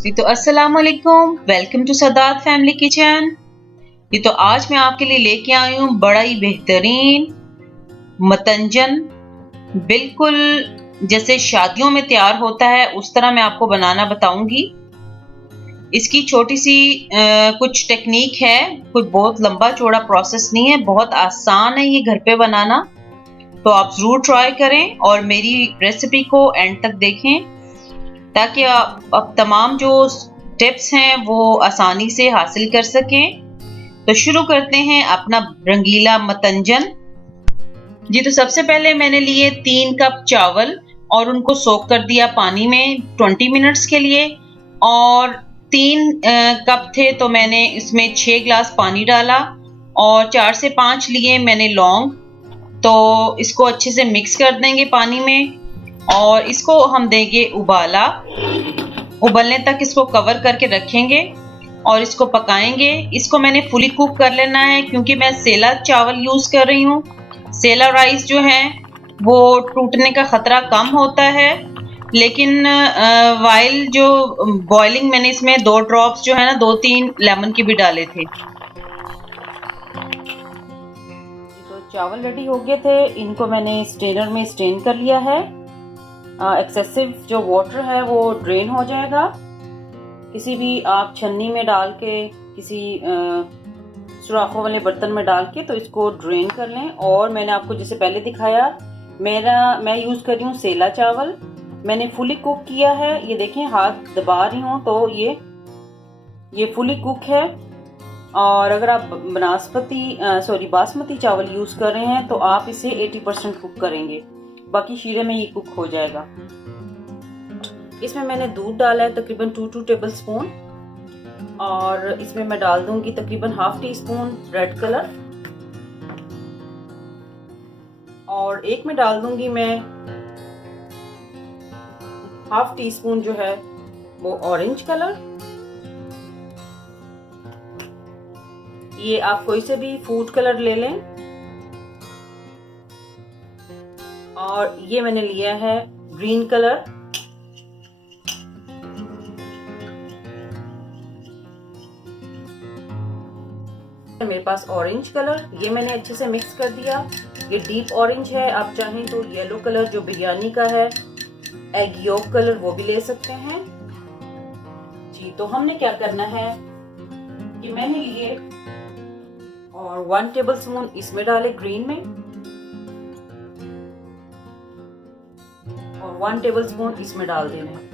जी तो अस्सलाम वालेकुम, welcome to Sadat family kitchen. ये तो आज मैं आपके लिए लेके आई हूँ बड़ा ही बेहतरीन मतंजन, बिल्कुल जैसे शादियों में तैयार होता है उस तरह मैं आपको बनाना बताऊंगी। इसकी छोटी सी कुछ टेक्निक है, कोई बहुत लंबा चौड़ा प्रोसेस नहीं है, बहुत आसान है ये घर पे बनाना। तो आप जरूर ट्राई करें और मेरी रेसिपी को एंड तक देखें ताकि आप तमाम जो टिप्स हैं वो आसानी से हासिल कर सकें। तो शुरू करते हैं अपना रंगीला मतंजन। जी तो सबसे पहले मैंने लिए 3 कप चावल और उनको सोक कर दिया पानी में 20 मिनट्स के लिए। और 3 कप थे तो मैंने इसमें 6 ग्लास पानी डाला और 4 से 5 लिए मैंने लौंग। तो इसको अच्छे से मिक्स कर देंगे पानी में और इसको हम देंगे उबाला। उबलने तक इसको कवर करके रखेंगे और इसको पकाएंगे। इसको मैंने फुली कुक कर लेना है क्योंकि मैं सेला चावल यूज कर रही हूँ। सेला राइस जो है वो टूटने का खतरा कम होता है, लेकिन वाइल जो बॉइलिंग मैंने इसमें 2 ड्रॉप्स जो है ना 2-3 लेमन के भी डाले थे। तो चावल रेडी हो गए थे, इनको मैंने स्ट्रेनर में स्ट्रेन कर लिया है। एक्सेसिव जो वाटर है वो ड्रेन हो जाएगा। किसी भी आप छन्नी में डाल के किसी सुराखों वाले बर्तन में डाल के तो इसको ड्रेन कर लें। और मैंने आपको जैसे पहले दिखाया मैं यूज़ कर रही हूँ सेला चावल। मैंने फुली कुक किया है, ये देखें हाथ दबा रही हूँ तो ये फुली कुक है। और अगर आप बासमती चावल यूज़ कर रहे हैं तो आप इसे 80% कुक करेंगे, बाकी शीरे में ये कुक हो जाएगा। इसमें मैंने दूध डाला है तकरीबन 2 टेबल स्पून और इसमें मैं डाल दूंगी तकरीबन half tea spoon red colour और एक में डाल दूंगी मैं हाफ टी स्पून जो है वो ऑरेंज कलर। ये आप कोई से भी फूड कलर ले लें। और ये मैंने लिया है ग्रीन कलर। मेरे पास ऑरेंज कलर, ये मैंने अच्छे से मिक्स कर दिया। ये डीप ऑरेंज है, आप चाहें तो येलो कलर जो बिरयानी का है एग योक कलर वो भी ले सकते हैं जी। तो हमने क्या करना है कि मैंने लिए और 1 टेबल स्पून इसमें डाले ग्रीन में और 1 टेबल स्पून इसमें डाल देना है।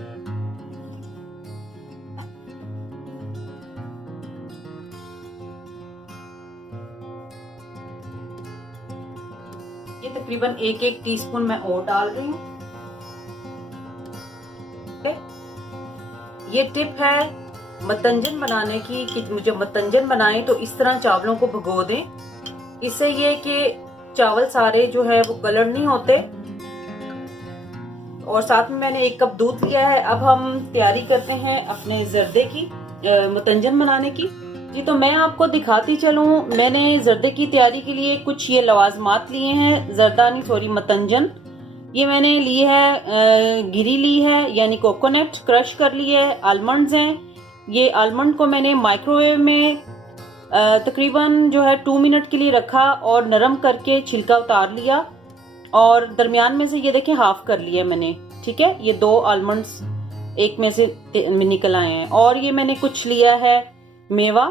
ये तकरीबन 1 टीस्पून मैं और डाल रही हूँ। ये टिप है मतंजन बनाने की कि मुझे मतंजन बनाएं तो इस तरह चावलों को भिगो दें। इससे ये कि चावल सारे जो है वो कलर नहीं होते। और साथ में मैंने 1 कप दूध लिया है। अब हम तैयारी करते हैं अपने जर्दे की मतंजन बनाने की जी। तो मैं आपको दिखाती चलूं, मैंने जर्दे की तैयारी के लिए कुछ ये लवाजमात लिए हैं। मतंजन ये मैंने ली है, गिरी ली है यानी कोकोनट क्रश कर ली है। आलमंड्स हैं, ये आलमंड को मैंने माइक्रोवेव में तकरीबन जो है 2 मिनट के लिए रखा और नरम करके छिलका उतार लिया और दरमियान में से ये देखें हाफ कर लिया मैंने। ठीक है, ये 2 आलमंड्स एक में से निकल आए हैं। और ये मैंने कुछ लिया है मेवा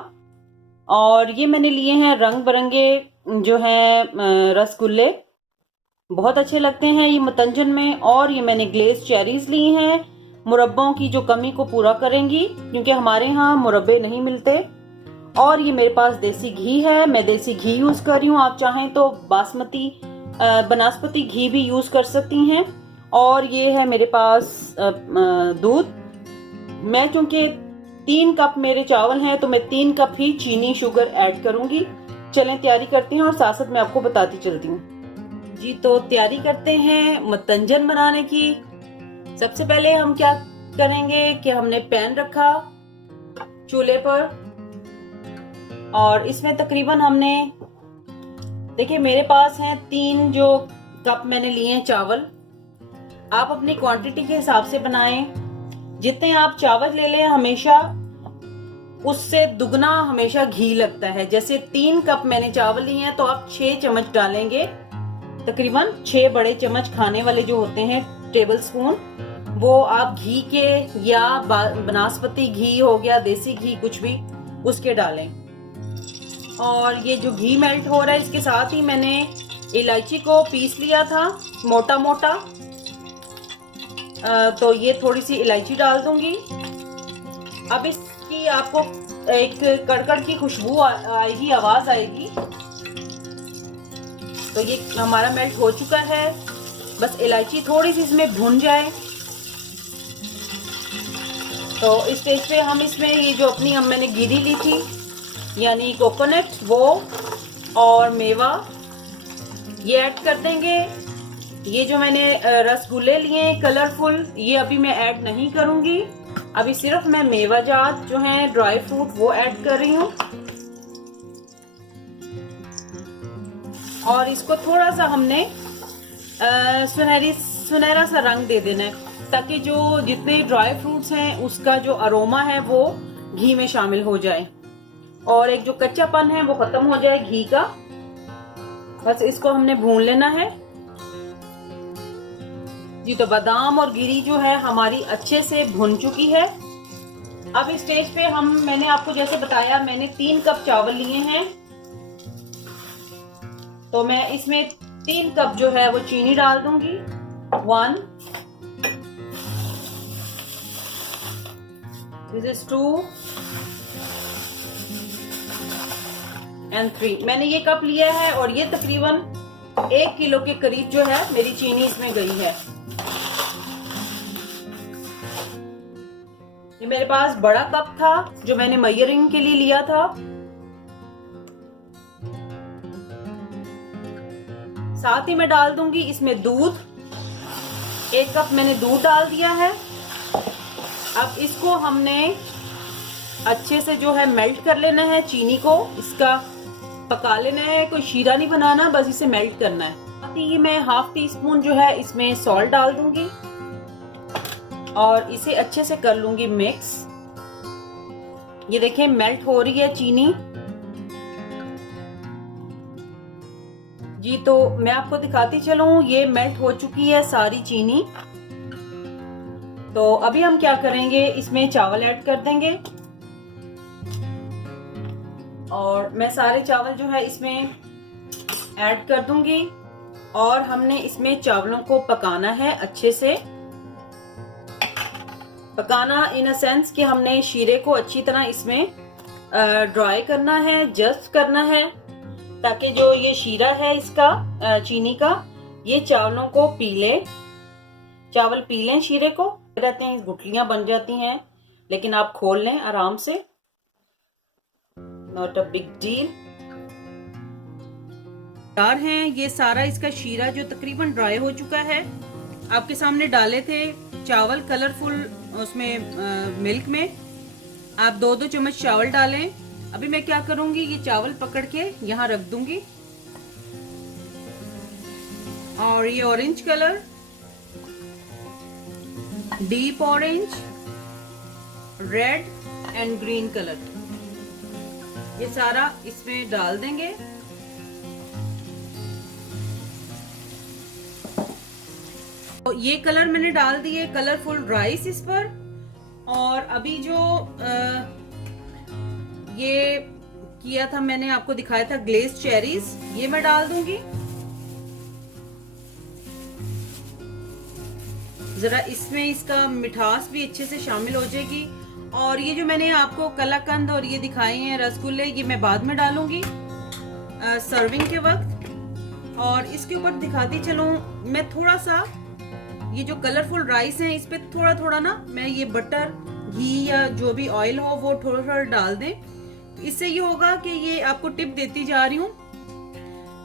और ये मैंने लिए हैं रंग बिरंगे जो है रसगुल्ले, बहुत अच्छे लगते हैं ये मतंजन में। और ये मैंने ग्लेज चेरीज ली हैं, मुरब्बों की जो कमी को पूरा करेंगी क्योंकि हमारे यहाँ मुरब्बे नहीं मिलते। और ये मेरे पास देसी घी है, मैं देसी घी यूज कर रही हूँ, आप चाहें तो बनास्पति घी भी यूज कर सकती हैं। और ये है मेरे पास दूध। मैं चूंकि 3 कप मेरे चावल हैं तो मैं 3 कप ही चीनी शुगर ऐड करूंगी। चलें तैयारी करते हैं और साथ साथ मैं आपको बताती चलती हूँ जी। तो तैयारी करते हैं मतंजन बनाने की। सबसे पहले हम क्या करेंगे कि हमने पैन रखा चूल्हे पर और इसमें तकरीबन हमने देखिए मेरे पास हैं 3 जो कप मैंने लिए हैं चावल। आप अपनी क्वांटिटी के हिसाब से बनाएं। जितने आप चावल ले लें हमेशा उससे दुगना हमेशा घी लगता है। जैसे 3 कप मैंने चावल लिए हैं तो आप 6 चम्मच डालेंगे, तकरीबन 6 बड़े चम्मच खाने वाले जो होते हैं टेबल स्पून, वो आप घी के या बनास्पति घी हो गया, देसी घी कुछ भी, उसके डालें। और ये जो घी मेल्ट हो रहा है इसके साथ ही मैंने इलायची को पीस लिया था मोटा मोटा, तो ये थोड़ी सी इलायची डाल दूंगी। अब इसकी आपको एक कड़कड़ की खुशबू आएगी, आवाज आएगी। तो ये हमारा मेल्ट हो चुका है, बस इलायची थोड़ी सी इसमें भुन जाए। तो इस स्टेज पे हम इसमें ये जो अपनी मैंने गिरी ली थी यानी कोकोनट, वो और मेवा ये ऐड कर देंगे। ये जो मैंने रसगुल्ले लिए कलरफुल, ये अभी मैं ऐड नहीं करूंगी, अभी सिर्फ मैं मेवाजात जो हैं ड्राई फ्रूट वो ऐड कर रही हूँ। और इसको थोड़ा सा हमने सुनहरा सा रंग दे देना है, ताकि जो जितने ड्राई फ्रूट्स हैं उसका जो अरोमा है वो घी में शामिल हो जाए और एक जो कच्चापन है वो खत्म हो जाए घी का। बस इसको हमने भून लेना है जी। तो बादाम और गिरी जो है हमारी अच्छे से भुन चुकी है। अब इस स्टेज पे मैंने आपको जैसे बताया, मैंने 3 कप चावल लिए हैं, तो मैं इसमें 3 कप जो है वो चीनी डाल दूंगी। 1, दिस इज 2 एंड 3। मैंने ये कप लिया है और ये तकरीबन 1 किलो के करीब जो है मेरी चीनी इसमें गई है। ये मेरे पास बड़ा कप था जो मैंने मेजरिंग के लिए लिया था। साथ ही मैं डाल दूंगी इसमें दूध, 1 कप मैंने दूध डाल दिया है। अब इसको हमने अच्छे से जो है मेल्ट कर लेना है, चीनी को इसका पका लेना है, कोई शीरा नहीं बनाना, बस इसे मेल्ट करना है। साथ ही मैं ½ टीस्पून जो है इसमें सॉल्ट डाल दूंगी और इसे अच्छे से कर लूंगी मिक्स। ये देखिए मेल्ट हो रही है चीनी जी। तो मैं आपको दिखाती चलूं, ये मेल्ट हो चुकी है सारी चीनी। तो अभी हम क्या करेंगे, इसमें चावल ऐड कर देंगे और मैं सारे चावल जो है इसमें ऐड कर दूंगी और हमने इसमें चावलों को पकाना है, अच्छे से पकाना इन अ सेंस कि हमने शीरे को अच्छी तरह इसमें ड्राई करना है, जस्ट करना है, ताकि जो ये शीरा है इसका चीनी का, ये चावलों को पी ले, चावल पी लें शीरे को। रहते हैं गुठलियां बन जाती हैं, लेकिन आप खोल लें आराम से, नॉट अ बिग डील। तैयार हैं ये सारा इसका शीरा जो तकरीबन ड्राई हो चुका है। आपके सामने डाले थे चावल कलरफुल उसमें मिल्क में, आप 2-2 चम्मच चावल डालें। अभी मैं क्या करूंगी, ये चावल पकड़ के यहाँ रख दूंगी और ये orange colour, deep orange, red and green colour, ये सारा इसमें डाल देंगे। तो ये कलर मैंने डाल दिए, कलरफुल राइस इस पर। और अभी जो ये किया था मैंने आपको दिखाया था ग्लेज चेरीज, ये मैं डाल दूंगी। जरा इसमें इसका मिठास भी अच्छे से शामिल हो जाएगी। और ये जो मैंने आपको कलाकंद और ये दिखाए हैं रसगुल्ले, ये मैं बाद में डालूंगी सर्विंग के वक्त। और इसके ऊपर दिखाती चलूं, मैं थोड़ा सा ये जो कलरफुल राइस है इस पे थोड़ा थोड़ा ना मैं ये बटर, घी या जो भी ऑयल हो वो थोड़ा थोड़ा डाल दें। इससे ये होगा कि ये आपको टिप देती जा रही हूँ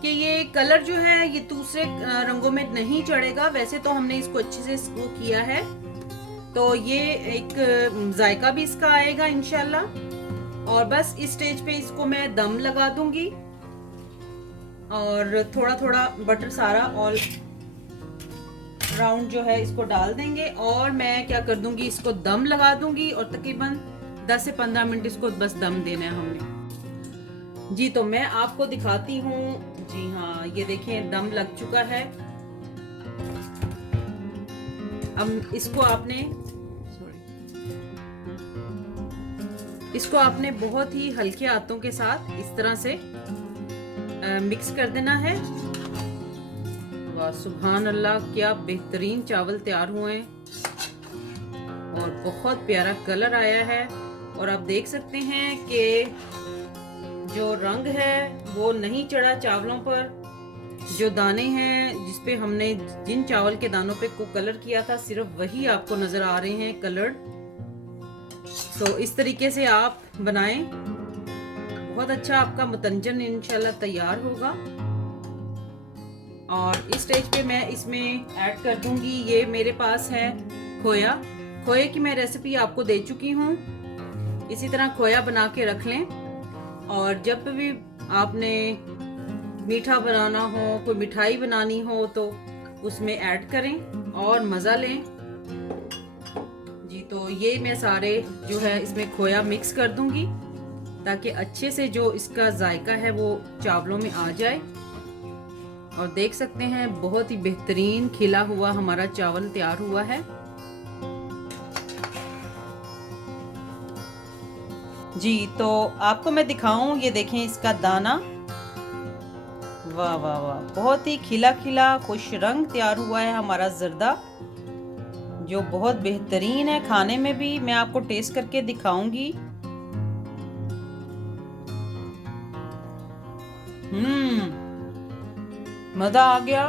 कि ये कलर जो है ये दूसरे रंगों में नहीं चढ़ेगा। वैसे तो हमने इसको अच्छे से इसको किया है, तो ये एक जायका भी इसका आएगा इंशाल्लाह। और बस इस स्टेज पे इसको मैं दम लगा दूंगी और थोड़ा थोड़ा बटर सारा और राउंड जो है इसको डाल देंगे और मैं क्या कर दूंगी, इसको दम लगा दूंगी और तकरीबन 10 से 15 मिनट इसको बस दम देना है हमने। जी तो मैं आपको दिखाती हूँ। जी हाँ, ये देखें दम लग चुका है। अब इसको आपने बहुत ही हल्के हाथों के साथ इस तरह से मिक्स कर देना है। वाह सुभान अल्लाह, क्या बेहतरीन चावल तैयार हुए हैं और बहुत प्यारा कलर आया है। और आप देख सकते हैं कि जो रंग है वो नहीं चढ़ा चावलों पर। जो दाने हैं जिसपे हमने जिन चावल के दानों पे को कलर किया था, सिर्फ वही आपको नजर आ रहे हैं कलर्ड। तो इस तरीके से आप बनाएं, बहुत अच्छा आपका मतंजन इंशाल्लाह तैयार होगा। और इस स्टेज पे मैं इसमें ऐड कर दूंगी, ये मेरे पास है खोया। खोए की मैं रेसिपी आपको दे चुकी हूँ। इसी तरह खोया बना के रख लें और जब भी आपने मीठा बनाना हो, कोई मिठाई बनानी हो तो उसमें ऐड करें और मज़ा लें। जी तो ये मैं सारे जो है इसमें खोया मिक्स कर दूंगी ताकि अच्छे से जो इसका जायका है वो चावलों में आ जाए। और देख सकते हैं बहुत ही बेहतरीन खिला हुआ हमारा चावल तैयार हुआ है। जी तो आपको मैं दिखाऊं, ये देखें इसका दाना, वाह वाह वाह, बहुत ही खिला खिला खुश रंग तैयार हुआ है हमारा जर्दा, जो बहुत बेहतरीन है खाने में भी। मैं आपको टेस्ट करके दिखाऊंगी। मजा आ गया,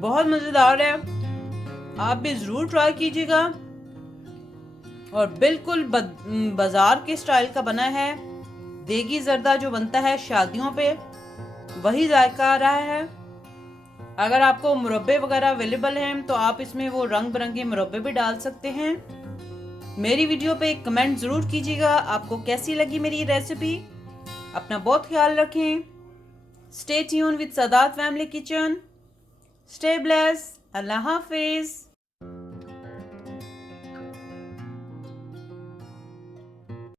बहुत मजेदार है। आप भी जरूर ट्राई कीजिएगा। और बिल्कुल बाजार के स्टाइल का बना है। देगी जर्दा जो बनता है शादियों पे, वही जायका आ रहा है। अगर आपको मुरब्बे वगैरह अवेलेबल हैं तो आप इसमें वो रंग बिरंगे मुरब्बे भी डाल सकते हैं। मेरी वीडियो पे एक कमेंट जरूर कीजिएगा आपको कैसी लगी मेरी रेसिपी। अपना बहुत ख्याल रखें। Stay tune with Sadat family kitchen. Stay blessed. Allah Hafiz.